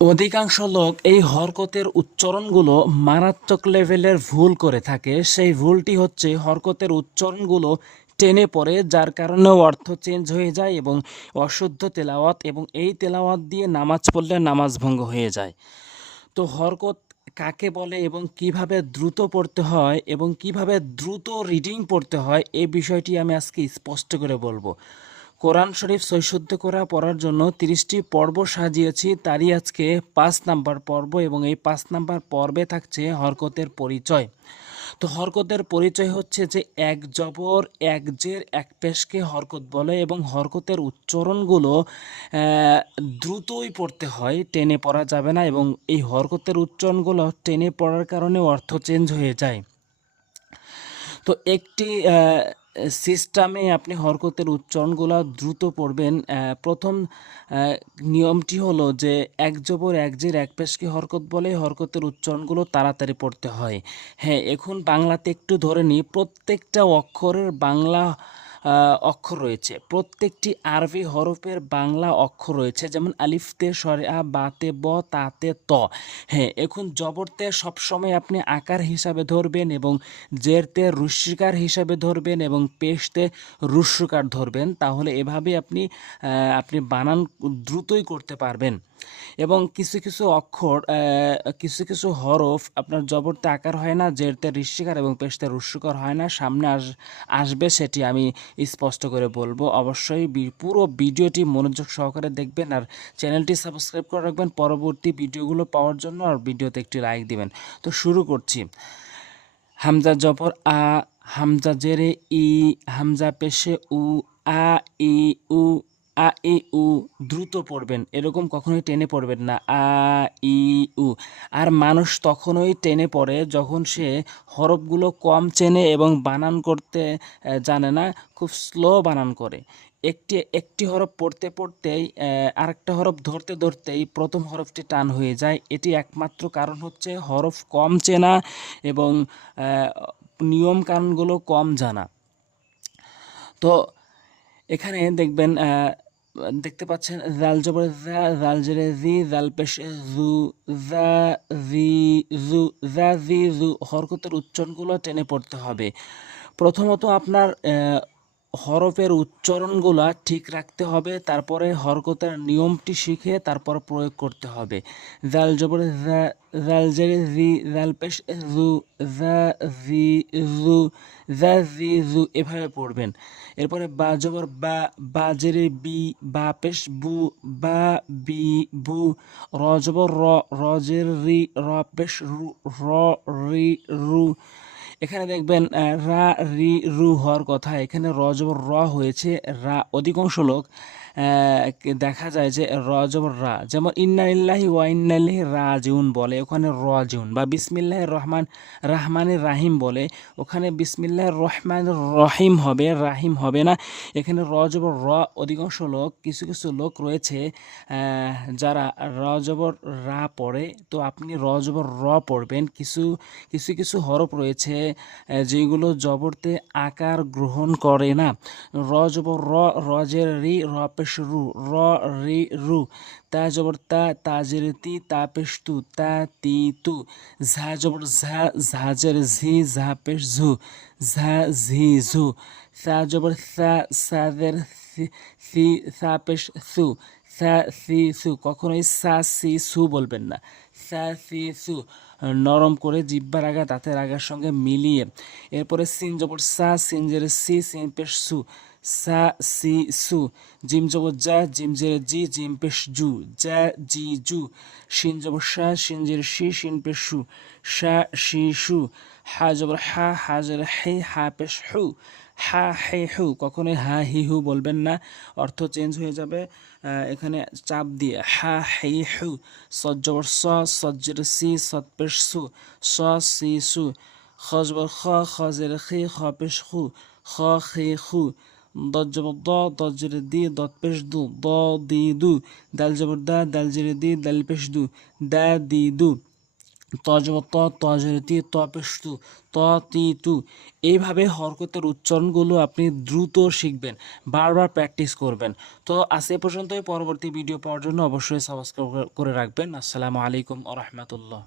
অধিকাংশ লোক এই হরকতের উচ্চারণগুলো মারাত্মক লেভেলের ভুল করে থাকে। সেই ভুলটি হচ্ছে হরকতের উচ্চারণগুলো টেনে পড়ে, যার কারণে অর্থ চেঞ্জ হয়ে যায় এবং অশুদ্ধ তেলাওয়াত, এবং এই তেলাওয়াত দিয়ে নামাজ পড়লে নামাজ ভঙ্গ হয়ে যায়। তো হরকত কাকে বলে এবং কিভাবে দ্রুত পড়তে হয় এবং কিভাবে দ্রুত রিডিং পড়তে হয়, এই বিষয়টি আমি আজকে স্পষ্ট করে বলবো। কোরআন শরীফ সৈশুদ্ধ করা পড়ার জন্য 30টি পর্ব সাজিয়েছি, তারই আজকে 5 নাম্বার পর্ব, এবং এই 5 নাম্বার পর্বে থাকছে হরকতের পরিচয়। তো হরকতের পরিচয় হচ্ছে যে এক জবর এক জের এক পেশকে হরকত বলে, এবং হরকতের উচ্চারণগুলো দ্রুতই পড়তে হয়, টেনে পড়া যাবে না, এবং এই হরকতের উচ্চারণগুলো টেনে পড়ার কারণে অর্থ চেঞ্জ হয়ে যায়। তো একটি সিস্টেমে আপনি হরকতের উচ্চারণগুলো দ্রুত পড়বেন। প্রথম নিয়মটি হলো যে এক জবর এক জের এক পেশকে হরকত বলে, হরকতের উচ্চারণগুলো তাড়াতাড়ি পড়তে হয়। হ্যাঁ, এখন বাংলাতে একটু ধরে নিই, প্রত্যেকটা অক্ষরের বাংলা অক্ষর রয়েছে, প্রত্যেকটি আরবি হরফের বাংলা অক্ষর রয়েছে, যেমন আলিফতে সরে আ, বাতে ব, তাতে ত। হ্যাঁ, এখন জবরতে সবসময় আপনি আকার হিসাবে ধরবেন, এবং জেরতে রুস্যিকার হিসাবে ধরবেন, এবং পেশতে রুস্যকার ধরবেন। তাহলে এভাবে আপনি বানান দ্রুতই করতে পারবেন। এবং কিছু কিছু অক্ষর, কিছু কিছু হরফ আপনার জবরতে আকার হয় না, জেরতে ঋস্যিকার এবং পেশতে রুস্যকার হয় না। সামনে আসবে, সেটি আমি স্পষ্ট করে বলবো। অবশ্যই পুরো ভিডিওটি মনোযোগ সহকারে দেখবেন, আর চ্যানেলটি সাবস্ক্রাইব করে রাখবেন পরবর্তী ভিডিওগুলো পাওয়ার জন্য, আর ভিডিওতে একটি লাইক দিবেন। তো শুরু করছি। হামজা জবর আ, হামজা জেরে ই, হামজা পেশে উ, আ ই উ, আ ই উ। দ্রুত পড়বেন, এরকম কখনোই টেনে পড়বেন না, আ ই উ। আর মানুষ তখনই টেনে পড়ে যখন সে হরফগুলো কম চেনে এবং বানান করতে জানে না, খুব স্লো বানান করে। একটি একটি হরফ পড়তে পড়তেই আরেকটা হরফ ধরতে ধরতেই প্রথম হরফটি টান হয়ে যায়। এটি একমাত্র কারণ হচ্ছে হরফ কম চেনা এবং নিয়ম কানুনগুলো কম জানা। তো এখানে দেখবেন, দেখতে পাচ্ছেন জাল জবর জা, জাল জেরে জি, জাল পেশে জু, জা জি জু, জা জি জু। হরকতের উচ্চারণগুলো টেনে পড়তে হবে। প্রথমত আপনার হরফের উচ্চারণগুলা ঠিক রাখতে হবে, তারপরে হরকতের নিয়মটি শিখে তারপর প্রয়োগ করতে হবে। জাল জবর জা, জাল জেরে জি, জাল পেশ জু, জা জি জু, জা জি জু, এভাবে পড়বেন। এরপরে বা জবর বা, বা জেরে বি, বা পেশ বু, বা বি বু। র জবর র, র জের রি, র পেশ রু, র রি রু। এখানে দেখবেন রা রি রু হওয়ার কথা, এখানে র জবর র হয়েছে রা। অধিকাংশ লোক দেখা যায় যে র জবর রা, যেমন ইন্না লিল্লাহি ওয়া ইন্না ইলাইহি রাজিউন বলে, ওখানে রাজিউন। বা বিসমিল্লাহির রাহমানির রাহিম বলে, ওখানে বিসমিল্লাহির রহমানির রহিম হবে, রাহিম হবে না। এখানে র জবর র। অধিকাংশ লোক, কিছু কিছু লোক রয়েছে যারা র জবর রা পড়ে, তো আপনি র জবর র পড়বেন। কিছু কিছু কিছু হরফ রয়েছে যেগুলো জবরতে আকার গ্রহণ করে না। র জবর র, র জের রি, র পেশ রু, র রি রু। তা জবর তা, তা জের তি, তা পেশ তু, তা তি তু। ঝা জবর ঝা, ঝা জের ঝি, ঝা পেশ ঝু, ঝা ঝি ঝু। সা জবর সা, সা জের সি, সা পেশ সু, সা সি সু। কখনোই সা সি সু বলবেন না, সা সি সু। নরম করে জিহ্বার আগা দাঁতের আগার সঙ্গে মিলিয়ে। এরপরে সিন জবর সা, সিন জের সি, সিন পেশ সু, সা সি সু। জিম জবর যা, জিম জের জি, জিম পেশ জু, যা জি জু। শিন জবর সা, শিন জের শি, শিন পেশ সু, সা শি সু। হা জবর হা, হা জের হে, হা পেশ হু, হা হে হু। কখনোই হা হি হু বলবেন না, অর্থ চেঞ্জ হয়ে যাবে। এখানে চাপ দিয়ে হা হে হু। সদ জবর স, সদ জের সি, সদ পেশ সু, স সি সু। খ জবর খ, খ জের খি, খ পেশ খু, খ খি খু। দত জবর দ, দত জের দি, দত পেশ দু, দ দি দু। দাল জবর দা, দাল জের দি, দাল পেশ দু, দা দি দু। তজবত, তজরতি, তপেস্তু, তিতু। এইভাবে হরকতের উচ্চারণগুলো আপনি দ্রুত শিখবেন, বারবার প্র্যাকটিস করবেন। তো আজ এ পর্যন্তই। পরবর্তী ভিডিও পাওয়ার জন্য অবশ্যই সাবস্ক্রাইব করে রাখবেন। আসসালামু আলাইকুম ওয়া রাহমাতুল্লাহ।